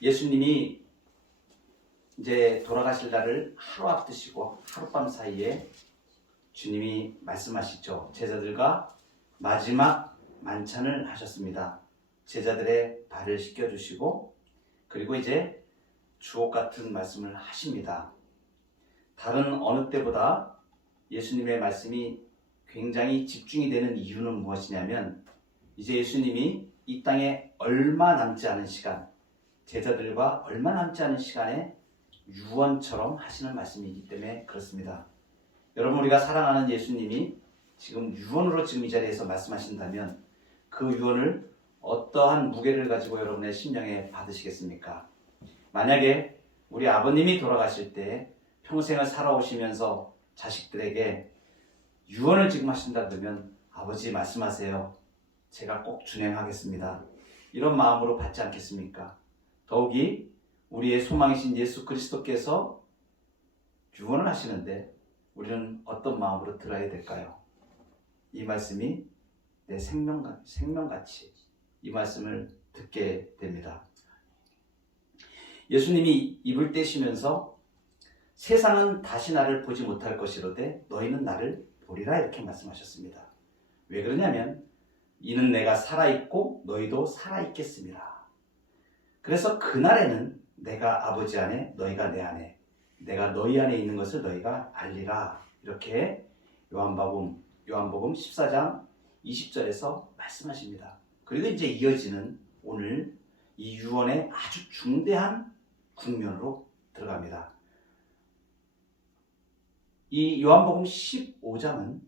예수님이 이제 돌아가실 날을 하루 앞두시고 하룻밤 사이에 주님이 말씀하시죠. 제자들과 마지막 만찬을 하셨습니다. 제자들의 발을 씻겨주시고 그리고 이제 주옥 같은 말씀을 하십니다. 다른 어느 때보다 예수님의 말씀이 굉장히 집중이 되는 이유는 무엇이냐면 이제 예수님이 이 땅에 얼마 남지 않은 시간, 제자들과 얼마 남지 않은 시간에 유언처럼 하시는 말씀이기 때문에 그렇습니다. 여러분, 우리가 사랑하는 예수님이 지금 유언으로 지금 이 자리에서 말씀하신다면 그 유언을 어떠한 무게를 가지고 여러분의 심령에 받으시겠습니까? 만약에 우리 아버님이 돌아가실 때 평생을 살아오시면서 자식들에게 유언을 지금 하신다 그러면 아버지 말씀하세요. 제가 꼭 준행하겠습니다. 이런 마음으로 받지 않겠습니까? 더욱이 우리의 소망이신 예수 그리스도께서 유언을 하시는데 우리는 어떤 마음으로 들어야 될까요? 이 말씀이 내 생명같이 이 말씀을 듣게 됩니다. 예수님이 입을 떼시면서 세상은 다시 나를 보지 못할 것이로되 너희는 나를 보리라 이렇게 말씀하셨습니다. 왜 그러냐면 이는 내가 살아있고 너희도 살아있겠습니다. 그래서 그날에는 내가 아버지 안에 너희가 내 안에 내가 너희 안에 있는 것을 너희가 알리라 이렇게 요한복음 14장 20절에서 말씀하십니다. 그리고 이제 이어지는 오늘 이 유언의 아주 중대한 국면으로 들어갑니다. 이 요한복음 15장은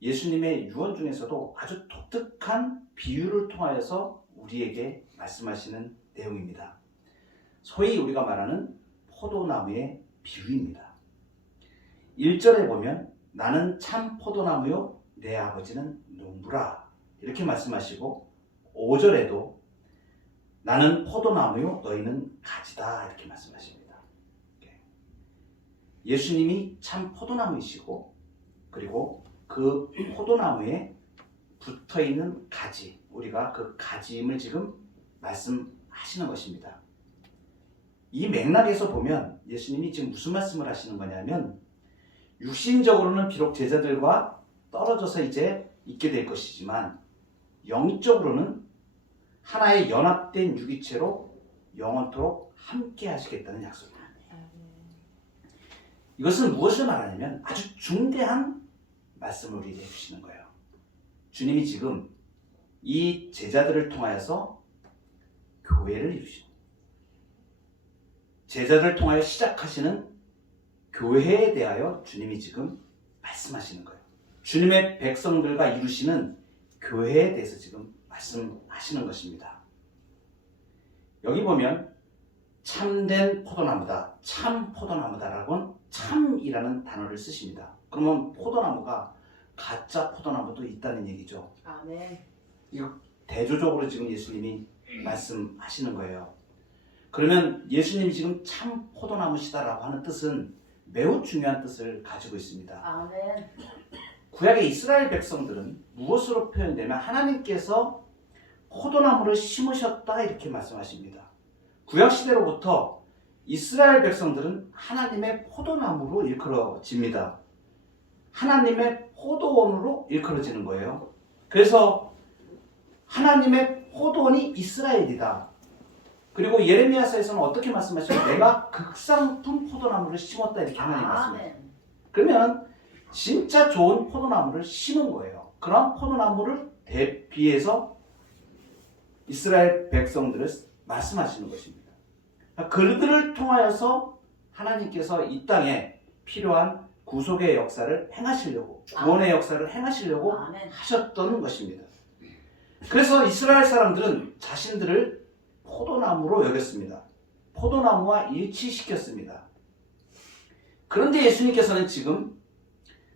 예수님의 유언 중에서도 아주 독특한 비유를 통하여서 우리에게 말씀하시는 내용입니다. 소위 우리가 말하는 포도나무의 비유입니다. 1절에 보면 나는 참 포도나무요 내 아버지는 농부라 이렇게 말씀하시고 5절에도 나는 포도나무요 너희는 가지다 이렇게 말씀하십니다. 예수님이 참 포도나무이시고 그리고 그 포도나무에 붙어있는 가지, 우리가 그 가지임을 지금 말씀하시는 것입니다. 이 맥락에서 보면 예수님이 지금 무슨 말씀을 하시는 거냐면 육신적으로는 비록 제자들과 떨어져서 이제 있게 될 것이지만 영적으로는 하나의 연합된 유기체로 영원토록 함께 하시겠다는 약속입니다. 이것은 무엇을 말하냐면 아주 중대한 말씀을 우리에게 해주시는 거예요. 주님이 지금 이 제자들을 통하여서 교회를 이루시고 제자들을 통하여 시작하시는 교회에 대하여 주님이 지금 말씀하시는 거예요. 주님의 백성들과 이루시는 교회에 대해서 지금 말씀하시는 것입니다. 여기 보면 참된 포도나무다, 참 포도나무다라고는 참이라는 단어를 쓰십니다. 그러면 포도나무가 가짜 포도나무도 있다는 얘기죠. 아멘. 이거 대조적으로 지금 예수님이 말씀하시는 거예요. 그러면 예수님이 지금 참 포도나무시다라고 하는 뜻은 매우 중요한 뜻을 가지고 있습니다. 아멘. 구약의 이스라엘 백성들은 무엇으로 표현되면 하나님께서 포도나무를 심으셨다 이렇게 말씀하십니다. 구약시대로부터 이스라엘 백성들은 하나님의 포도나무로 일컬어집니다. 하나님의 포도원으로 일컬어지는 거예요. 그래서 하나님의 포도원이 이스라엘이다. 그리고 예레미야서에서는 어떻게 말씀하시죠? 내가 극상품 포도나무를 심었다 이렇게 하나님 말씀하세요. 그러면 진짜 좋은 포도나무를 심은 거예요. 그런 포도나무를 대비해서 이스라엘 백성들을 말씀하시는 것입니다. 그들을 통하여서 하나님께서 이 땅에 필요한 구속의 역사를 행하시려고, 구원의 역사를 행하시려고 하셨던 것입니다. 그래서 이스라엘 사람들은 자신들을 포도나무로 여겼습니다. 포도나무와 일치시켰습니다. 그런데 예수님께서는 지금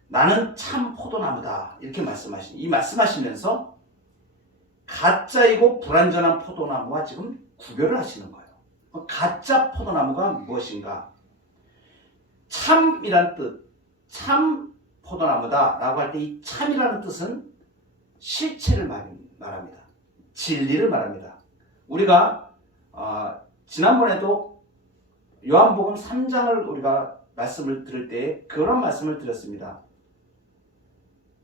나는 참 포도나무다 이렇게 말씀하시면서 가짜이고 불완전한 포도나무와 지금 구별을 하시는 거예요. 가짜 포도나무가 무엇인가? 참이란 뜻, 참 포도나무다 라고 할 때 이 참이라는 뜻은 실체를 말합니다. 진리를 말합니다. 우리가 지난번에도 요한복음 3장을 우리가 말씀을 들을 때 그런 말씀을 드렸습니다.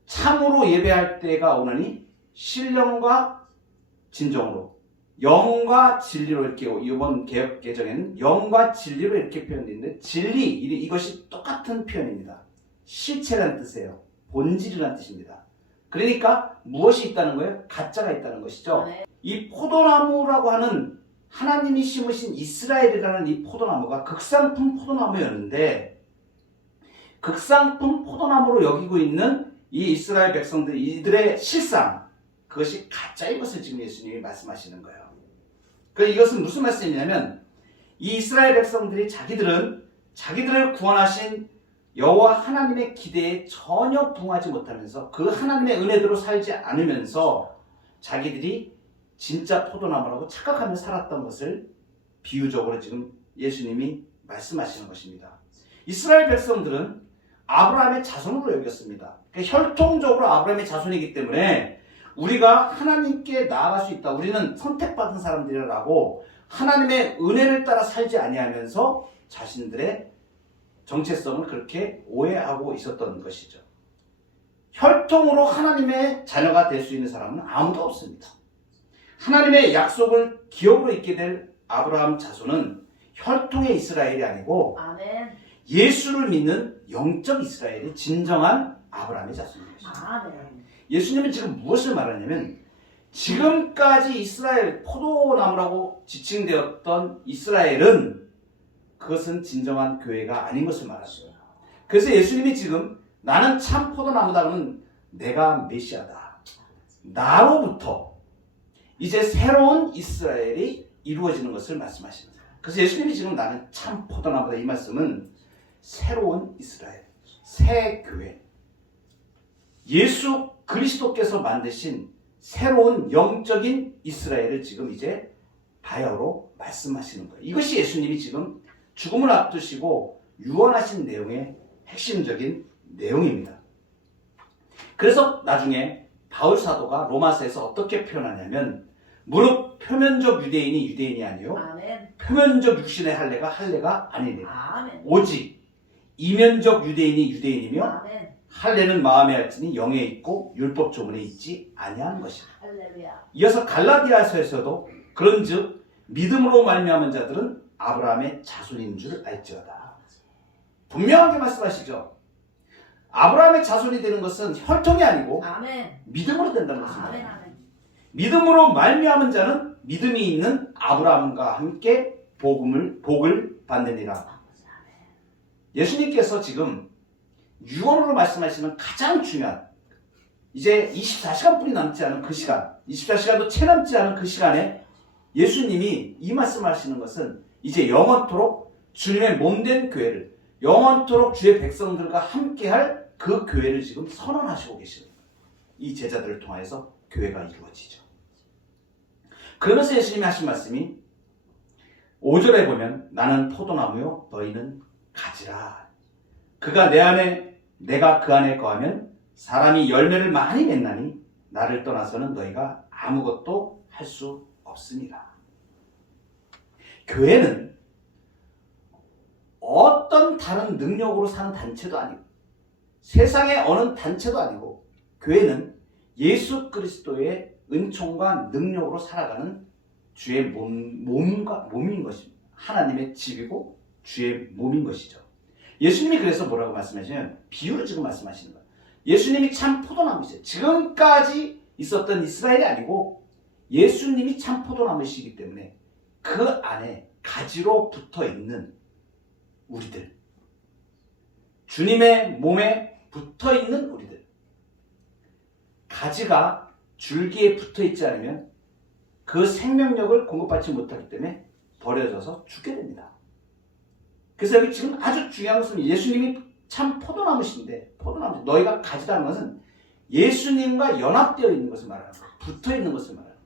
참으로 예배할 때가 오느니 신령과 진정으로 영과 진리로 이렇게 이번 개역 개정에는 영과 진리로 이렇게 표현되어 있는데 진리 이것이 똑같은 표현입니다. 실체라는 뜻이에요. 본질이라는 뜻입니다. 그러니까 무엇이 있다는 거예요? 가짜가 있다는 것이죠. 이 포도나무라고 하는 하나님이 심으신 이스라엘이라는 이 포도나무가 극상품 포도나무였는데 극상품 포도나무로 여기고 있는 이 이스라엘 백성들 이들의 실상 그것이 가짜인 것을 지금 예수님이 말씀하시는 거예요. 이것은 무슨 말씀이냐면 이 이스라엘 백성들이 자기들을 구원하신 여호와 하나님의 기대에 전혀 부응하지 못하면서 그 하나님의 은혜대로 살지 않으면서 자기들이 진짜 포도나무라고 착각하며 살았던 것을 비유적으로 지금 예수님이 말씀하시는 것입니다. 이스라엘 백성들은 아브라함의 자손으로 여겼습니다. 혈통적으로 아브라함의 자손이기 때문에 우리가 하나님께 나아갈 수 있다. 우리는 선택받은 사람들이라고 하나님의 은혜를 따라 살지 아니하면서 자신들의 정체성을 그렇게 오해하고 있었던 것이죠. 혈통으로 하나님의 자녀가 될 수 있는 사람은 아무도 없습니다. 하나님의 약속을 기업으로 잊게 될 아브라함 자손은 혈통의 이스라엘이 아니고 아멘. 예수를 믿는 영적 이스라엘이 진정한 아브라함의 자손인 것입니다. 아멘. 예수님은 지금 무엇을 말하냐면 지금까지 이스라엘 포도나무라고 지칭되었던 이스라엘은 그것은 진정한 교회가 아닌 것을 말합니다. 그래서 예수님이 지금 나는 참 포도나무다는 내가 메시아다. 나로부터 이제 새로운 이스라엘이 이루어지는 것을 말씀하시는 거예요. 그래서 예수님이 지금 나는 참 포도나무다 이 말씀은 새로운 이스라엘, 새 교회, 예수 그리스도께서 만드신 새로운 영적인 이스라엘을 지금 이제 바야흐로 말씀하시는 거예요. 이것이 예수님이 지금 죽음을 앞두시고 유언하신 내용의 핵심적인 내용입니다. 그래서 나중에 바울 사도가 로마서에서 어떻게 표현하냐면 무릇 표면적 유대인이 유대인이 아니요 아멘. 표면적 육신의 할례가 아니니라. 아멘. 오직 이면적 유대인이 유대인이며 아멘. 할례는 마음에 할지니 영에 있고 율법 조문에 있지 아니하는 것이다. 할렐루야. 이어서 갈라디아서에서도 그런즉 믿음으로 말미암은 자들은 아브라함의 자손인 줄 알지어다. 분명하게 말씀하시죠. 아브라함의 자손이 되는 것은 혈통이 아니고 아멘. 믿음으로 된다는 아멘. 것입니다. 아멘. 믿음으로 말미암은 자는 믿음이 있는 아브라함과 함께 복을 받느니라. 예수님께서 지금 유언으로 말씀하시는 가장 중요한 이제 24시간뿐이 남지 않은 그 시간 24시간도 채 남지 않은 그 시간에 예수님이 이 말씀하시는 것은 이제 영원토록 주님의 몸된 교회를 영원토록 주의 백성들과 함께할 그 교회를 지금 선언하시고 계시는 거예요. 이 제자들을 통해서 교회가 이루어지죠. 그러면서 예수님이 하신 말씀이 5절에 보면 나는 포도나무요 너희는 가지라. 그가 내 안에 내가 그 안에 거하면 사람이 열매를 많이 맺나니 나를 떠나서는 너희가 아무것도 할 수 없습니다. 교회는 어떤 다른 능력으로 사는 단체도 아니고 세상의 어느 단체도 아니고 교회는 예수 그리스도의 은총과 능력으로 살아가는 주의 몸인 것입니다. 하나님의 집이고 주의 몸인 것이죠. 예수님이 그래서 뭐라고 말씀하시냐면 비유로 지금 말씀하시는 거예요. 예수님이 참 포도나무이세요. 지금까지 있었던 이스라엘이 아니고 예수님이 참 포도나무이시기 때문에 그 안에 가지로 붙어 있는 우리들, 주님의 몸에 붙어 있는 우리들, 가지가 줄기에 붙어 있지 않으면 그 생명력을 공급받지 못하기 때문에 버려져서 죽게 됩니다. 그래서 여기 지금 아주 중요한 것은 예수님이 참 포도나무신데 포도나무 너희가 가지라는 것은 예수님과 연합되어 있는 것을 말하는 거예요. 붙어 있는 것을 말하는 거예요.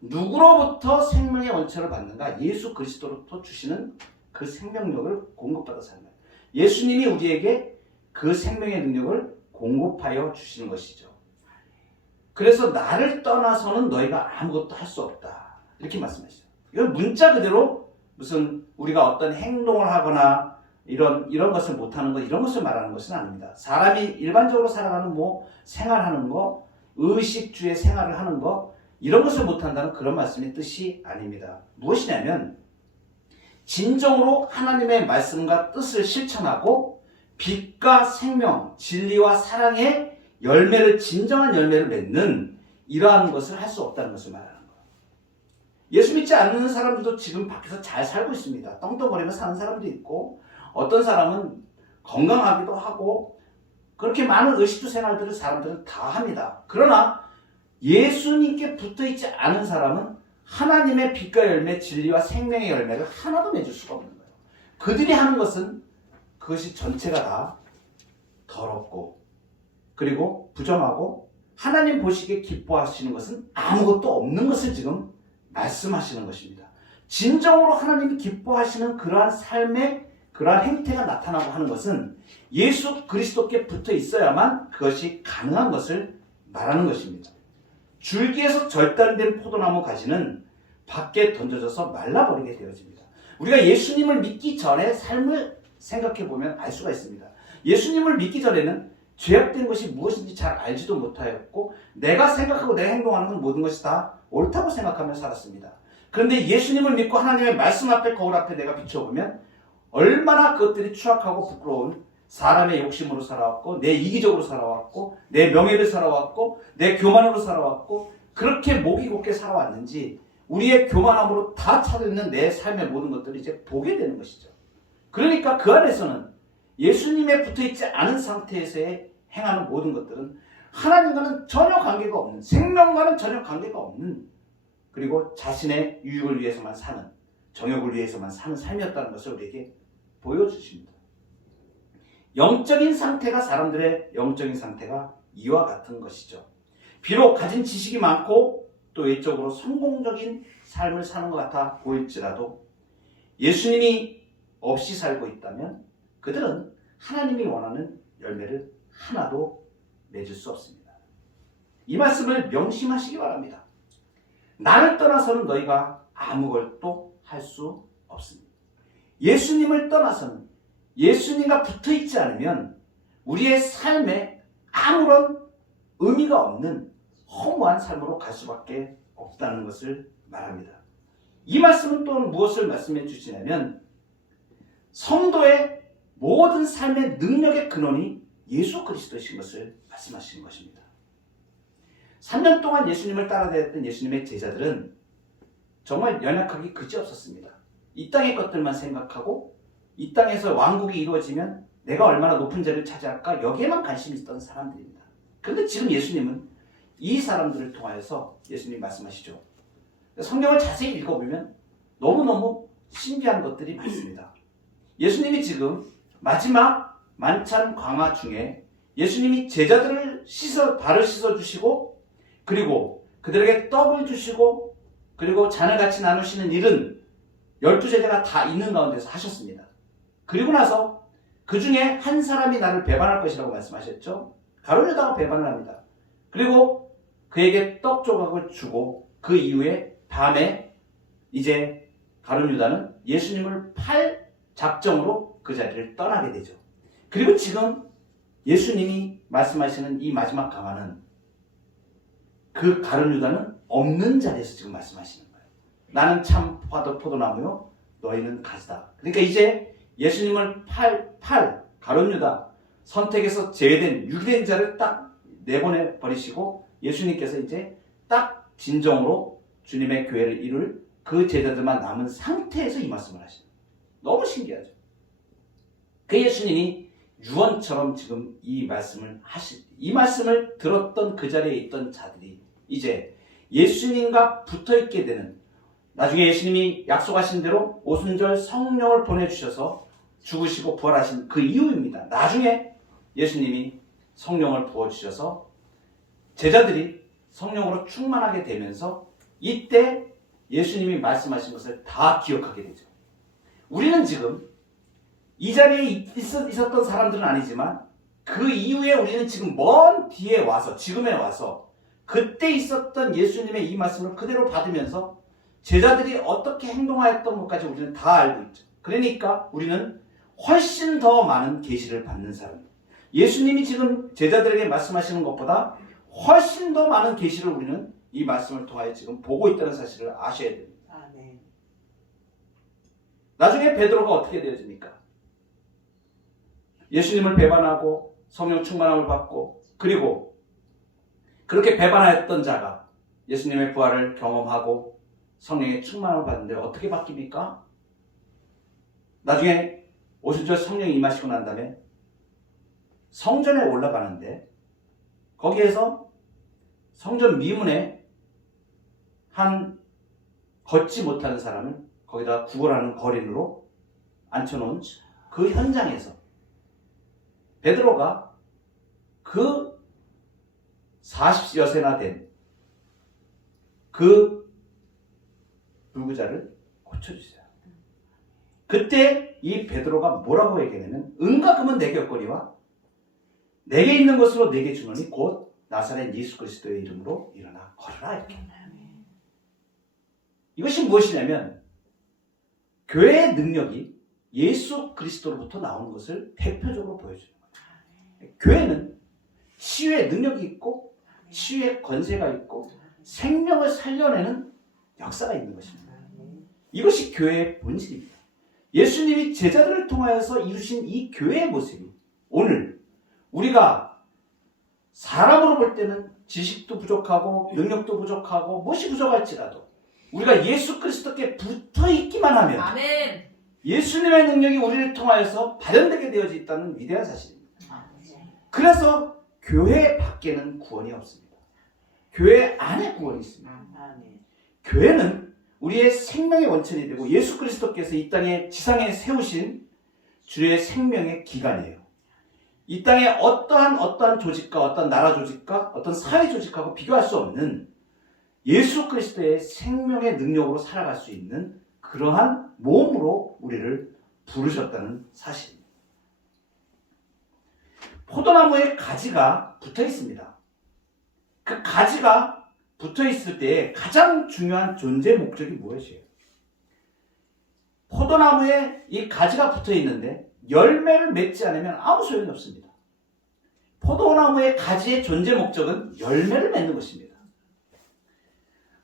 누구로부터 생명의 원천을 받는가? 예수 그리스도로부터 주시는 그 생명력을 공급받아 사는 거예요. 예수님이 우리에게 그 생명의 능력을 공급하여 주시는 것이죠. 그래서 나를 떠나서는 너희가 아무것도 할 수 없다. 이렇게 말씀하시죠. 이건 문자 그대로 무슨 우리가 어떤 행동을 하거나 이런 것을 못하는 것, 이런 것을 말하는 것은 아닙니다. 사람이 일반적으로 살아가는 생활하는 거, 의식주의 생활을 하는 거, 이런 것을 못한다는 그런 말씀의 뜻이 아닙니다. 무엇이냐면 진정으로 하나님의 말씀과 뜻을 실천하고 빛과 생명, 진리와 사랑의 열매를, 진정한 열매를 맺는 이러한 것을 할 수 없다는 것을 말하는 거예요. 예수 믿지 않는 사람들도 지금 밖에서 잘 살고 있습니다. 떵떵거리며 사는 사람도 있고, 어떤 사람은 건강하기도 하고, 그렇게 많은 의식주 생활들을 사람들은 다 합니다. 그러나 예수님께 붙어있지 않은 사람은 하나님의 빛과 열매, 진리와 생명의 열매를 하나도 맺을 수가 없는 거예요. 그들이 하는 것은 그것이 전체가 다 더럽고, 그리고 부정하고, 하나님 보시기에 기뻐하시는 것은 아무것도 없는 것을 지금 말씀하시는 것입니다. 진정으로 하나님이 기뻐하시는 그러한 삶의 그러한 행태가 나타나고 하는 것은 예수 그리스도께 붙어 있어야만 그것이 가능한 것을 말하는 것입니다. 줄기에서 절단된 포도나무 가지는 밖에 던져져서 말라버리게 되어집니다. 우리가 예수님을 믿기 전에 삶을 생각해 보면 알 수가 있습니다. 예수님을 믿기 전에는 죄악된 것이 무엇인지 잘 알지도 못하였고, 내가 생각하고 내가 행동하는 건 모든 것이 다 옳다고 생각하며 살았습니다. 그런데 예수님을 믿고 하나님의 말씀 앞에, 거울 앞에 내가 비춰보면 얼마나 그것들이 추악하고 부끄러운 사람의 욕심으로 살아왔고, 내 이기적으로 살아왔고, 내 명예를 살아왔고, 내 교만으로 살아왔고, 그렇게 목이 곧게 살아왔는지 우리의 교만함으로 다 차려있는 내 삶의 모든 것들을 이제 보게 되는 것이죠. 그러니까 그 안에서는 예수님에 붙어있지 않은 상태에서의 행하는 모든 것들은 하나님과는 전혀 관계가 없는, 생명과는 전혀 관계가 없는, 그리고 자신의 유익을 위해서만 사는, 정욕을 위해서만 사는 삶이었다는 것을 우리에게 보여주십니다. 영적인 상태가, 사람들의 영적인 상태가 이와 같은 것이죠. 비록 가진 지식이 많고 또 외적으로 성공적인 삶을 사는 것 같아 보일지라도 예수님이 없이 살고 있다면 그들은 하나님이 원하는 열매를 하나도 맺을 수 없습니다. 이 말씀을 명심하시기 바랍니다. 나를 떠나서는 너희가 아무것도 할 수 없습니다. 예수님을 떠나서는, 예수님과 붙어있지 않으면 우리의 삶에 아무런 의미가 없는 허무한 삶으로 갈 수밖에 없다는 것을 말합니다. 이 말씀은 또 무엇을 말씀해 주시냐면 성도의 모든 삶의 능력의 근원이 예수 그리스도이신 것을 말씀하시는 것입니다. 3년 동안 예수님을 따라다녔던 예수님의 제자들은 정말 연약하기 그지없었습니다. 이 땅의 것들만 생각하고 이 땅에서 왕국이 이루어지면 내가 얼마나 높은 자리를 차지할까, 여기에만 관심이 있던 사람들입니다. 그런데 지금 예수님은 이 사람들을 통하여서 예수님이 말씀하시죠. 성경을 자세히 읽어보면 너무너무 신기한 것들이 많습니다. 예수님이 지금 마지막 만찬 광화 중에 예수님이 제자들을 발을 씻어주시고, 그리고 그들에게 떡을 주시고, 그리고 잔을 같이 나누시는 일은 12제자가 다 있는 가운데서 하셨습니다. 그리고 나서 그 중에 한 사람이 나를 배반할 것이라고 말씀하셨죠. 가룟 유다가 배반을 합니다. 그리고 그에게 떡 조각을 주고 그 이후에 밤에 이제 가룟 유다는 예수님을 팔 작정으로 그 자리를 떠나게 되죠. 그리고 지금 예수님이 말씀하시는 이 마지막 강화는 그 가룟 유다는 없는 자리에서 지금 말씀하시는 거예요. 나는 참 포도나무요, 너희는 가지다. 그러니까 이제 예수님을 가룟 유다 선택에서 제외된 유기된 자를 딱 내보내 버리시고 예수님께서 이제 딱 진정으로 주님의 교회를 이룰 그 제자들만 남은 상태에서 이 말씀을 하시는 거예요. 너무 신기하죠. 그 예수님이 유언처럼 지금 이 말씀을 들었던 그 자리에 있던 자들이 이제 예수님과 붙어있게 되는, 나중에 예수님이 약속하신 대로 오순절 성령을 보내주셔서 죽으시고 부활하신 그 이후입니다. 나중에 예수님이 성령을 부어주셔서 제자들이 성령으로 충만하게 되면서 이때 예수님이 말씀하신 것을 다 기억하게 되죠. 우리는 지금 이 자리에 있었던 사람들은 아니지만 그 이후에 우리는 지금 먼 뒤에 와서, 지금에 와서 그때 있었던 예수님의 이 말씀을 그대로 받으면서 제자들이 어떻게 행동하였던 것까지 우리는 다 알고 있죠. 그러니까 우리는 훨씬 더 많은 계시를 받는 사람입니다. 예수님이 지금 제자들에게 말씀하시는 것보다 훨씬 더 많은 계시를 우리는 이 말씀을 통하여 지금 보고 있다는 사실을 아셔야 됩니다. 아멘. 나중에 베드로가 어떻게 되어집니까? 예수님을 배반하고 성령 충만함을 받고, 그리고 그렇게 배반하였던 자가 예수님의 부활을 경험하고 성령의 충만함을 받는데 어떻게 바뀝니까? 나중에 오순절 성령이 임하시고 난 다음에 성전에 올라가는데 거기에서 성전 미문에 한 걷지 못하는 사람을 거기다 구걸하는 거린으로 앉혀놓은 그 현장에서 베드로가 그 40여세나 된 그 불구자를 고쳐주세요. 그때 이 베드로가 뭐라고 얘기하냐면, 은과 금은 내게 없거니와 내게 있는 것으로 내게 주노니 곧 나사렛 예수 그리스도의 이름으로 일어나 걸어라, 이렇게. 이것이 무엇이냐면 교회의 능력이 예수 그리스도로부터 나오는 것을 대표적으로 보여주는 거예요. 교회는 치유의 능력이 있고 치유의 권세가 있고 생명을 살려내는 역사가 있는 것입니다. 이것이 교회의 본질입니다. 예수님이 제자들을 통하여서 이루신 이 교회의 모습이 오늘 우리가 사람으로 볼 때는 지식도 부족하고 능력도 부족하고 무엇이 부족할지라도 우리가 예수 그리스도께 붙어 있기만 하면 아멘. 예수님의 능력이 우리를 통하여서 발현되게 되어져 있다는 위대한 사실입니다. 그래서 교회 밖에는 구원이 없습니다. 교회 안에 구원이 있습니다. 교회는 우리의 생명의 원천이 되고 예수 그리스도께서 이 땅에 지상에 세우신 주의 생명의 기관이에요. 이 땅에 어떠한 조직과 어떠한 나라 조직과 어떤 사회 조직하고 비교할 수 없는 예수 그리스도의 생명의 능력으로 살아갈 수 있는 그러한 몸으로 우리를 부르셨다는 사실입니다. 포도나무에 가지가 붙어 있습니다. 그 가지가 붙어 있을 때 가장 중요한 존재 목적이 무엇이에요? 포도나무에 이 가지가 붙어 있는데 열매를 맺지 않으면 아무 소용이 없습니다. 포도나무의 가지의 존재 목적은 열매를 맺는 것입니다.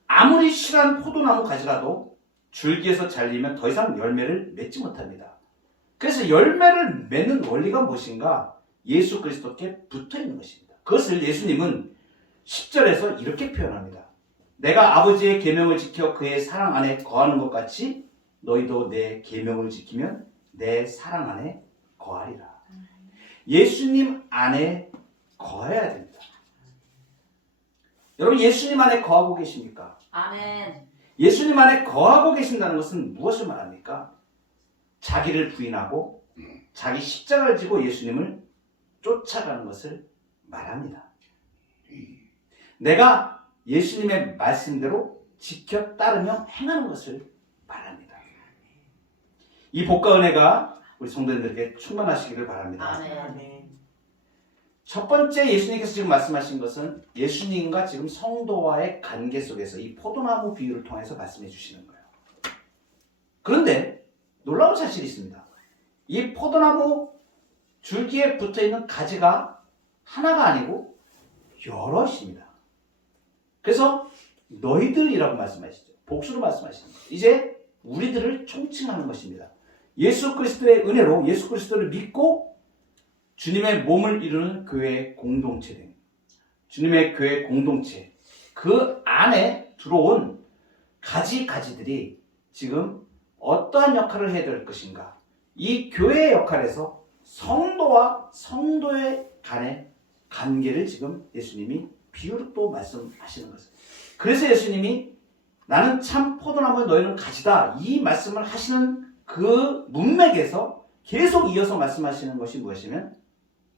아무리 실한 포도나무 가지라도 줄기에서 잘리면 더 이상 열매를 맺지 못합니다. 그래서 열매를 맺는 원리가 무엇인가? 예수 그리스도께 붙어 있는 것입니다. 그것을 예수님은 10절에서 이렇게 표현합니다. 내가 아버지의 계명을 지켜 그의 사랑 안에 거하는 것 같이 너희도 내 계명을 지키면 내 사랑 안에 거하리라. 예수님 안에 거해야 됩니다. 여러분, 예수님 안에 거하고 계십니까? 아멘. 예수님 안에 거하고 계신다는 것은 무엇을 말합니까? 자기를 부인하고 자기 십자가를 지고 예수님을 쫓아가는 것을 말합니다. 내가 예수님의 말씀대로 지켜 따르며 행하는 것을 말합니다. 이 복과 은혜가 우리 성도님들에게 충만하시기를 바랍니다. 아멘. 첫 번째 예수님께서 지금 말씀하신 것은 예수님과 지금 성도와의 관계 속에서 이 포도나무 비유를 통해서 말씀해 주시는 거예요. 그런데 놀라운 사실이 있습니다. 이 포도나무 줄기에 붙어있는 가지가 하나가 아니고 여럿입니다. 그래서 너희들이라고 말씀하시죠. 복수로 말씀하시는 거예요. 이제 우리들을 총칭하는 것입니다. 예수 그리스도의 은혜로 예수 그리스도를 믿고 주님의 몸을 이루는 교회의 공동체 됩니다. 주님의 교회 공동체, 그 안에 들어온 가지들이 지금 어떠한 역할을 해야 될 것인가? 이 교회의 역할에서 성도와 성도의 간의 관계를 지금 예수님이 비유로 또 말씀하시는 것입니다. 그래서 예수님이 나는 참 포도나무 너희는 가지다, 이 말씀을 하시는 그 문맥에서 계속 이어서 말씀하시는 것이 무엇이면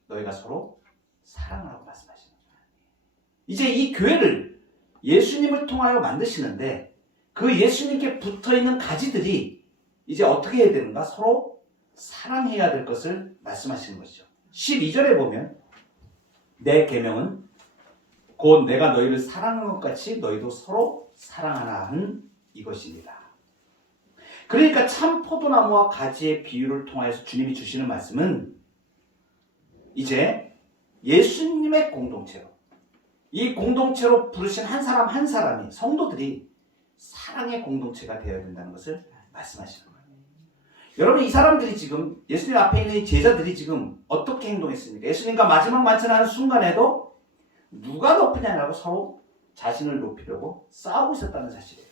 너희가 서로 사랑하라고 말씀하시는 거예요. 이제 이 교회를 예수님을 통하여 만드시는데 그 예수님께 붙어있는 가지들이 이제 어떻게 해야 되는가? 서로 사랑해야 될 것을 말씀하시는 것이죠. 12절에 보면 내 계명은 곧 내가 너희를 사랑하는 것 같이 너희도 서로 사랑하라 하는 이것입니다. 그러니까 참 포도나무와 가지의 비유를 통하여서 주님이 주시는 말씀은 이제 예수님의 공동체로, 이 공동체로 부르신 한 사람 한 사람이, 성도들이 사랑의 공동체가 되어야 된다는 것을 말씀하시는 거예요. 여러분, 이 사람들이 지금, 예수님 앞에 있는 이 제자들이 지금 어떻게 행동했습니까? 예수님과 마지막 만찬하는 순간에도 누가 높으냐라고 서로 자신을 높이려고 싸우고 있었다는 사실이에요.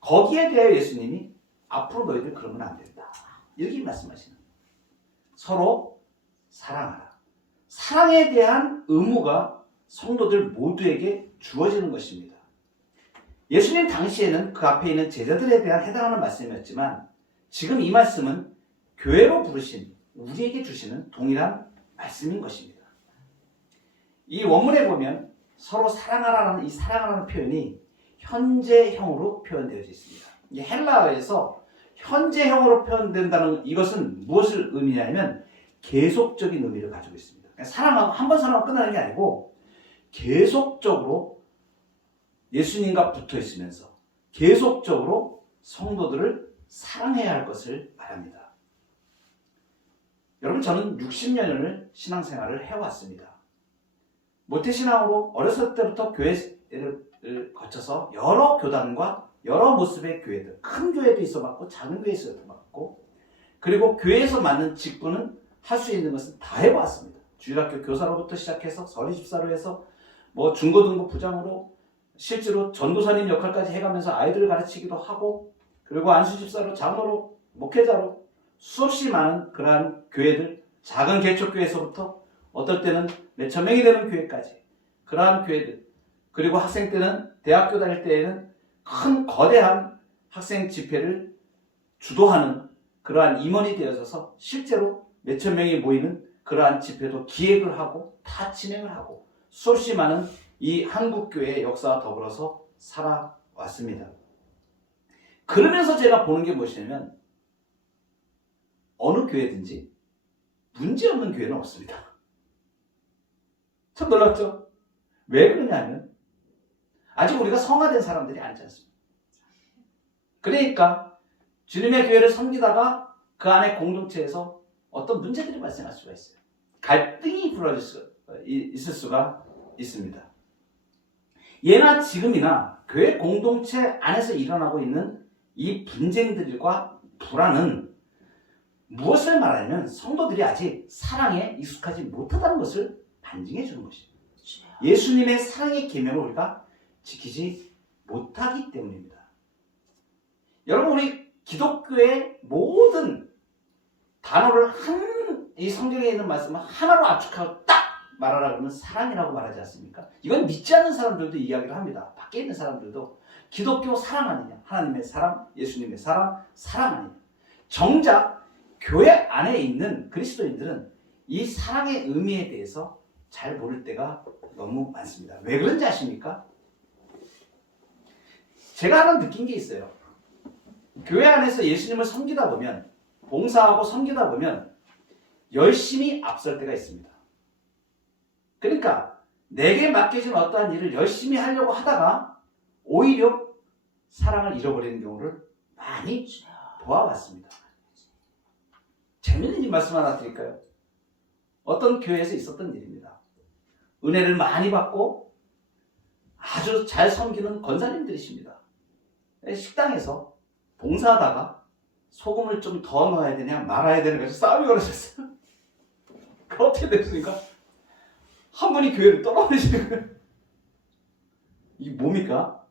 거기에 대해 예수님이 앞으로 너희들 그러면 안 된다, 이렇게 말씀하시는 거예요. 서로 사랑하라. 사랑에 대한 의무가 성도들 모두에게 주어지는 것입니다. 예수님 당시에는 그 앞에 있는 제자들에 대한 해당하는 말씀이었지만 지금 이 말씀은 교회로 부르신 우리에게 주시는 동일한 말씀인 것입니다. 이 원문에 보면 서로 사랑하라는 이 사랑하라는 표현이 현재형으로 표현되어 있습니다. 이 헬라어에서 현재형으로 표현된다는 이것은 무엇을 의미냐면 계속적인 의미를 가지고 있습니다. 사랑하고 한 번 사랑하고 끝나는 게 아니고 계속적으로 예수님과 붙어 있으면서 계속적으로 성도들을 사랑해야 할 것을 말합니다. 여러분, 저는 60년을 신앙생활을 해왔습니다. 모태신앙으로 어렸을 때부터 교회를 거쳐서 여러 교단과 여러 모습의 교회들, 큰 교회도 있어봤고 작은 교회에서 있어봤고, 그리고 교회에서 맡는 직분은 할 수 있는 것은 다 해봤습니다. 주일학교 교사로부터 시작해서 서리집사로 해서 뭐 중고등부 부장으로 실제로 전도사님 역할까지 해가면서 아이들을 가르치기도 하고, 그리고 안수집사로, 장로로, 목회자로 수없이 많은 그러한 교회들, 작은 개척교회에서부터 어떨 때는 몇천 명이 되는 교회까지, 그러한 교회들, 그리고 학생 때는, 대학교 다닐 때에는 큰 거대한 학생 집회를 주도하는 그러한 임원이 되어져서 실제로 몇천 명이 모이는 그러한 집회도 기획을 하고 다 진행을 하고 수없이 많은 이 한국교회의 역사와 더불어서 살아왔습니다. 그러면서 제가 보는 게 무엇이냐면 어느 교회든지 문제없는 교회는 없습니다. 참 놀랍죠? 왜 그러냐면 아직 우리가 성화된 사람들이 아니지 않습니까? 그러니까 주님의 교회를 섬기다가 그 안에 공동체에서 어떤 문제들이 발생할 수가 있어요. 갈등이 있을 수가 있습니다. 예나 지금이나 교회 공동체 안에서 일어나고 있는 이 분쟁들과 불안은 무엇을 말하냐면 성도들이 아직 사랑에 익숙하지 못하다는 것을 반증해 주는 것입니다. 예수님의 사랑의 계명을 우리가 지키지 못하기 때문입니다. 여러분, 우리 기독교의 모든 단어를 이 성경에 있는 말씀을 하나로 압축하고 딱 말하라 그러면 사랑이라고 말하지 않습니까? 이건 믿지 않는 사람들도 이야기를 합니다. 밖에 있는 사람들도 기독교 사랑 아니냐, 하나님의 사랑, 예수님의 사랑, 사랑 아니냐. 정작 교회 안에 있는 그리스도인들은 이 사랑의 의미에 대해서 잘 모를 때가 너무 많습니다. 왜 그런지 아십니까? 제가 하나 느낀 게 있어요. 교회 안에서 예수님을 섬기다 보면, 봉사하고 섬기다 보면 열심히 앞설 때가 있습니다. 그러니까 내게 맡겨진 어떠한 일을 열심히 하려고 하다가 오히려 사랑을 잃어버리는 경우를 많이 보아왔습니다. 재미있는 이 말씀 하나 드릴까요? 어떤 교회에서 있었던 일입니다. 은혜를 많이 받고 아주 잘 섬기는 권사님들이십니다. 식당에서 봉사하다가 소금을 좀 더 넣어야 되냐 말아야 되는 것이 싸움이 벌어졌어요. 그 어떻게 됐습니까? 한 분이 교회를 떠나버리시는 거예요. 이게 뭡니까?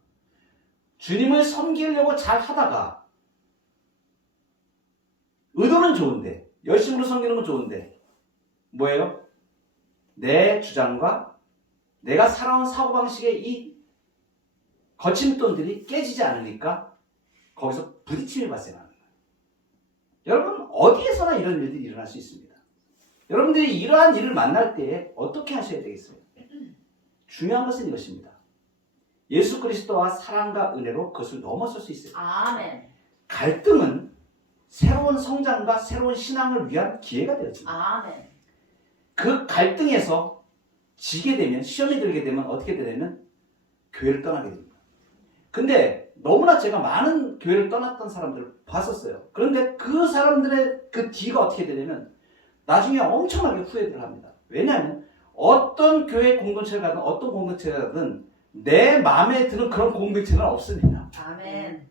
주님을 섬기려고 잘 하다가 의도는 좋은데, 열심으로 섬기는 건 좋은데 뭐예요? 내 주장과 내가 살아온 사고방식의 이 거침돈들이 깨지지 않으니까 거기서 부딪힘이 발생하는 거예요. 여러분, 어디에서나 이런 일들이 일어날 수 있습니다. 여러분들이 이러한 일을 만날 때 어떻게 하셔야 되겠습니까? 중요한 것은 이것입니다. 예수 그리스도와 사랑과 은혜로 그것을 넘어설 수 있어요. 아멘. 갈등은 새로운 성장과 새로운 신앙을 위한 기회가 되어집니다. 아멘. 그 갈등에서 지게 되면, 시험이 들게 되면 어떻게 되냐면 교회를 떠나게 됩니다. 근데 너무나 제가 많은 교회를 떠났던 사람들을 봤었어요. 그런데 그 사람들의 그 뒤가 어떻게 되냐면 나중에 엄청나게 후회를 합니다. 왜냐하면 어떤 교회 공동체를 가든 어떤 공동체를 가든 내 마음에 드는 그런 공동체는 없습니다. 아멘.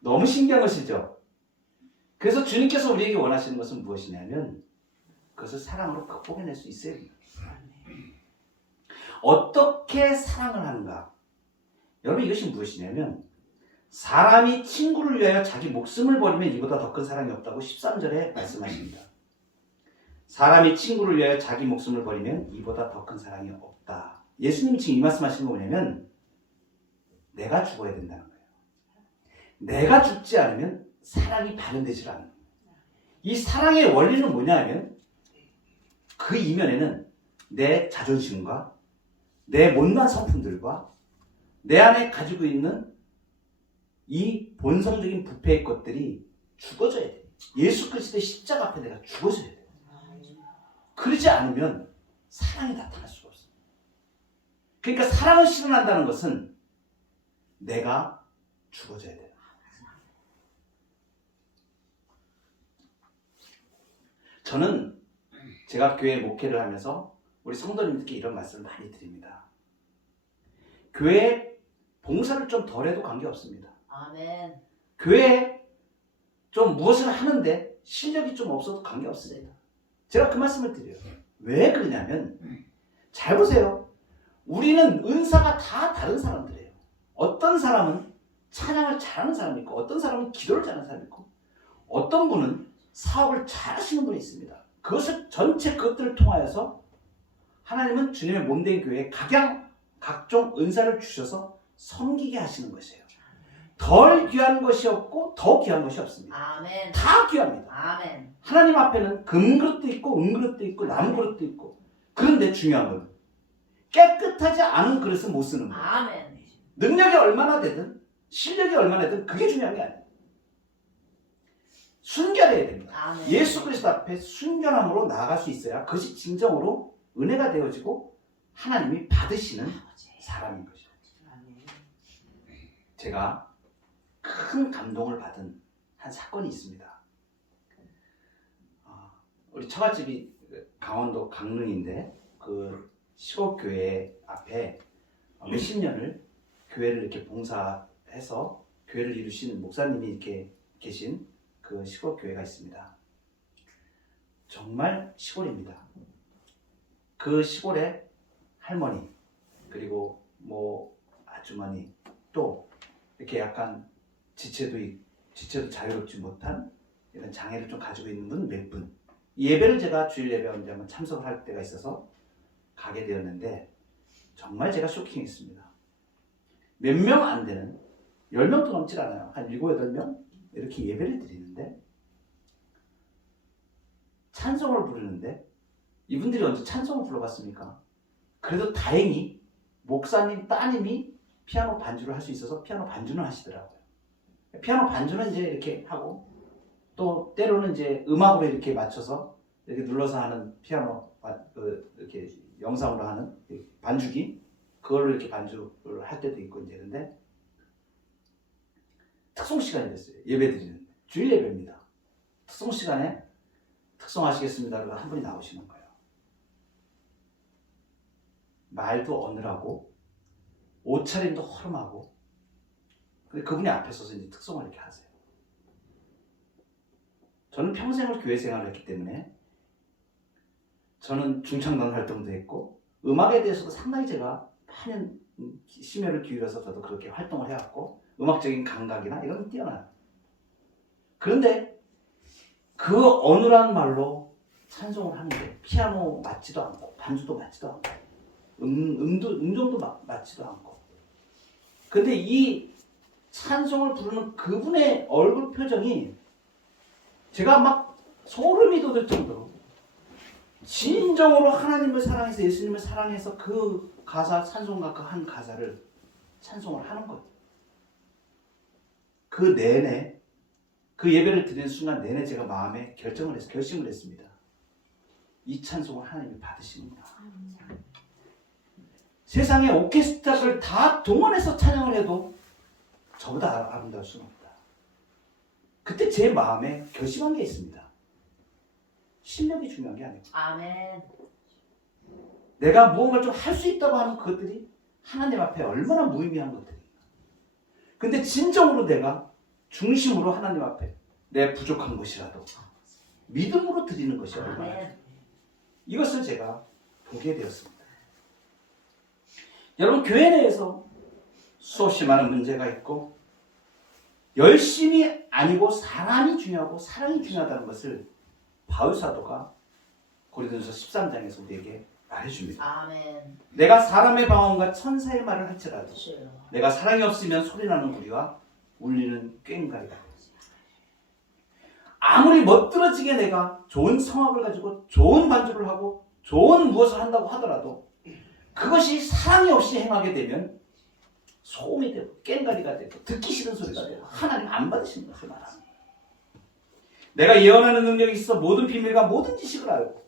너무 신기한 것이죠. 그래서 주님께서 우리에게 원하시는 것은 무엇이냐면 그것을 사랑으로 극복해낼 수 있어야 됩니다. 어떻게 사랑을 하는가? 여러분 이것이 무엇이냐면 사람이 친구를 위하여 자기 목숨을 버리면 이보다 더 큰 사랑이 없다고 13절에 말씀하십니다. 사람이 친구를 위하여 자기 목숨을 버리면 이보다 더 큰 사랑이 없다. 예수님이 지금 이 말씀하시는 거 뭐냐면 내가 죽어야 된다는 거예요. 내가 죽지 않으면 사랑이 발현되질 않는 거예요. 이 사랑의 원리는 뭐냐면 그 이면에는 내 자존심과 내 못난 성품들과 내 안에 가지고 있는 이 본성적인 부패의 것들이 죽어져야 돼요. 예수 그리스도의 십자가 앞에 내가 죽어져야 돼요. 그러지 않으면 사랑이 나타날 수가 없어요. 그러니까 사랑을 실현한다는 것은 내가 죽어져야 돼요. 저는 제가 교회 목회를 하면서 우리 성도님들께 이런 말씀을 많이 드립니다. 교회 봉사를 좀 덜해도 관계없습니다. 아멘. 교회에 좀 무엇을 하는데 실력이 좀 없어도 관계없습니다. 제가 그 말씀을 드려요. 왜 그러냐면 잘 보세요. 우리는 은사가 다 다른 사람들이에요. 어떤 사람은 찬양을 잘하는 사람이 있고 어떤 사람은 기도를 잘하는 사람이 있고 어떤 분은 사업을 잘하시는 분이 있습니다. 그것을 전체 그것들을 통하여서 하나님은 주님의 몸된 교회에 각종 은사를 주셔서 섬기게 하시는 것이에요. 덜 귀한 것이 없고 더 귀한 것이 없습니다. 아멘. 다 귀합니다. 아멘. 하나님 앞에는 금그릇도 있고 은그릇도 있고 나무그릇도 있고 그런데 중요한 건 깨끗하지 않은 그릇은 못 쓰는 거예요. 아멘. 능력이 얼마나 되든 실력이 얼마나 되든 그게 중요한 게 아니에요. 순결해야 됩니다. 아멘. 예수 그리스도 앞에 순결함으로 나아갈 수 있어야 그것이 진정으로 은혜가 되어지고 하나님이 받으시는 사람인 것이죠. 제가 큰 감동을 받은 한 사건이 있습니다. 우리 처갓집이 강원도 강릉인데 그 시골교회 앞에 몇십 년을 교회를 이렇게 봉사해서 교회를 이루신 목사님이 이렇게 계신 그 시골교회가 있습니다. 정말 시골입니다. 그 시골에 할머니 그리고 뭐 아주머니 또 이렇게 약간 지체도 자유롭지 못한 이런 장애를 좀 가지고 있는 분 몇 분. 예배를 제가 주일 예배 언제 한번 참석을 할 때가 있어서 가게 되었는데 정말 제가 쇼킹했습니다. 몇 명 안 되는 10명도 넘질 않아요. 한 7, 8명 이렇게 예배를 드리는데 찬송을 부르는데 이분들이 언제 찬송을 불러봤습니까? 그래도 다행히 목사님 따님이 피아노 반주를 할 수 있어서 피아노 반주는 하시더라고요. 피아노 반주는 이제 이렇게 하고 또 때로는 이제 음악으로 이렇게 맞춰서 이렇게 눌러서 하는 피아노 이렇게 영상으로 하는 반주기 그걸로 이렇게 반주를 할 때도 있고 이제 근데 특송 시간이 됐어요. 예배 드리는데 주일 예배입니다. 특송 시간에 특송하시겠습니다. 그러고 한 분이 나오시는 거예요. 말도 어눌하고 옷차림도 허름하고 근데 그분이 앞에 서서 이제 특송을 이렇게 하세요. 저는 평생을 교회 생활을 했기 때문에 저는 중창단 활동도 했고 음악에 대해서도 상당히 제가 많은 심혈을 기울여서 저도 그렇게 활동을 해왔고 음악적인 감각이나 이건 뛰어나요. 그런데 그 어눌한 말로 찬송을 하는데 피아노 맞지도 않고 반주도 맞지도 않고 음정도 맞지도 않고 근데 이 찬송을 부르는 그분의 얼굴 표정이 제가 막 소름이 돋을 정도로 진정으로 하나님을 사랑해서 예수님을 사랑해서 그 가사 찬송가 그 한 가사를 찬송을 하는 거예요. 그 내내 그 예배를 드리는 순간 내내 제가 마음에 결심을 했습니다. 이 찬송을 하나님이 받으시는구나. 세상의 오케스트라를 다 동원해서 찬양을 해도 저보다 아름다울 수는 없다. 그때 제 마음에 결심한 게 있습니다. 실력이 중요한 게 아니고 아멘. 내가 무언가를 좀 할 수 있다고 하는 그것들이 하나님 앞에 얼마나 무의미한 것들인가. 근데 진정으로 내가 중심으로 하나님 앞에 내 부족한 것이라도 믿음으로 드리는 것이 얼마나 아멘. 이것을 제가 보게 되었습니다. 여러분, 교회 내에서 수없이 많은 문제가 있고 열심이 아니고 사람이 중요하고 사랑이 중요하다는 것을 바울 사도가 고린도전서 13장에서 우리에게 말해줍니다. 아멘. 내가 사람의 방언과 천사의 말을 할지라도 주여. 내가 사랑이 없으면 소리나는 구리와 울리는 꽹과리가 아무리 멋들어지게 내가 좋은 성악을 가지고 좋은 반주를 하고 좋은 무엇을 한다고 하더라도 그것이 사랑이 없이 행하게 되면 소음이 되고 꽹과리가 되고 듣기 싫은 소리가 되고 하나님 안 받으시는 것을 말합니다. 내가 예언하는 능력이 있어 모든 비밀과 모든 지식을 알고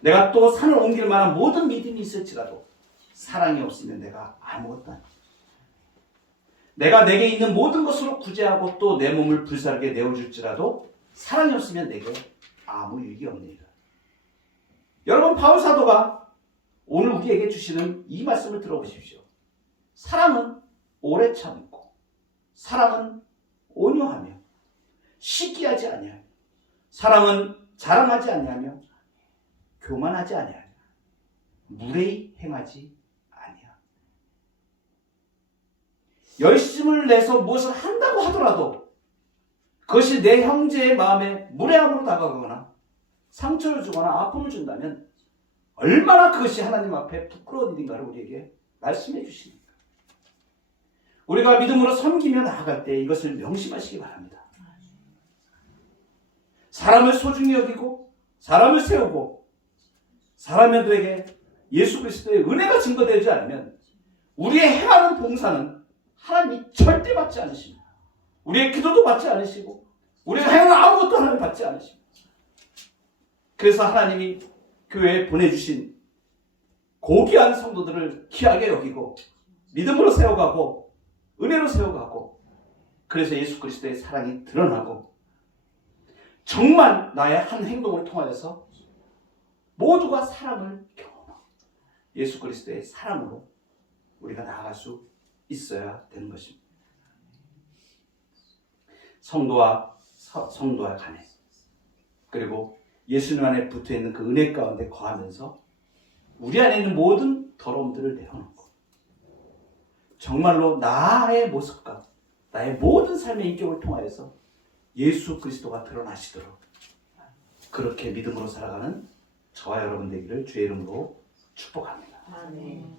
내가 또 산을 옮길 만한 모든 믿음이 있을지라도 사랑이 없으면 내가 아무것도 아니다. 내가 내게 있는 모든 것으로 구제하고 또 내 몸을 불사르게 내어줄지라도 사랑이 없으면 내게 아무 유익이 없느니라. 여러분, 바울 사도가 오늘 우리에게 주시는 이 말씀을 들어보십시오. 사랑은 오래 참고 사랑은 온유하며 시기하지 아니하며 사랑은 자랑하지 아니하며 교만하지 아니하며 무례히 행하지 아니하며 열심을 내서 무엇을 한다고 하더라도 그것이 내 형제의 마음에 무례함으로 다가가거나 상처를 주거나 아픔을 준다면 얼마나 그것이 하나님 앞에 부끄러운 일인가를 우리에게 말씀해 주십니다. 우리가 믿음으로 섬기며 나아갈 때 이것을 명심하시기 바랍니다. 사람을 소중히 여기고 사람을 세우고 사람들에게 예수 그리스도의 은혜가 증거되지 않으면 우리의 행하는 봉사는 하나님이 절대 받지 않으십니다. 우리의 기도도 받지 않으시고 우리가 행하는 아무것도 하나님 받지 않으십니다. 그래서 하나님이 교회에 보내주신 고귀한 성도들을 귀하게 여기고 믿음으로 세워가고 은혜로 세워가고 그래서 예수 그리스도의 사랑이 드러나고 정말 나의 한 행동을 통하여서 모두가 사랑을 경험하고 예수 그리스도의 사랑으로 우리가 나아갈 수 있어야 되는 것입니다. 성도와 간에 그리고 예수님 안에 붙어있는 그 은혜 가운데 거하면서 우리 안에 있는 모든 더러움들을 내려놓고 정말로 나의 모습과 나의 모든 삶의 인격을 통하여서 예수 그리스도가 드러나시도록 그렇게 믿음으로 살아가는 저와 여러분 되기를 주의 이름으로 축복합니다. 아멘.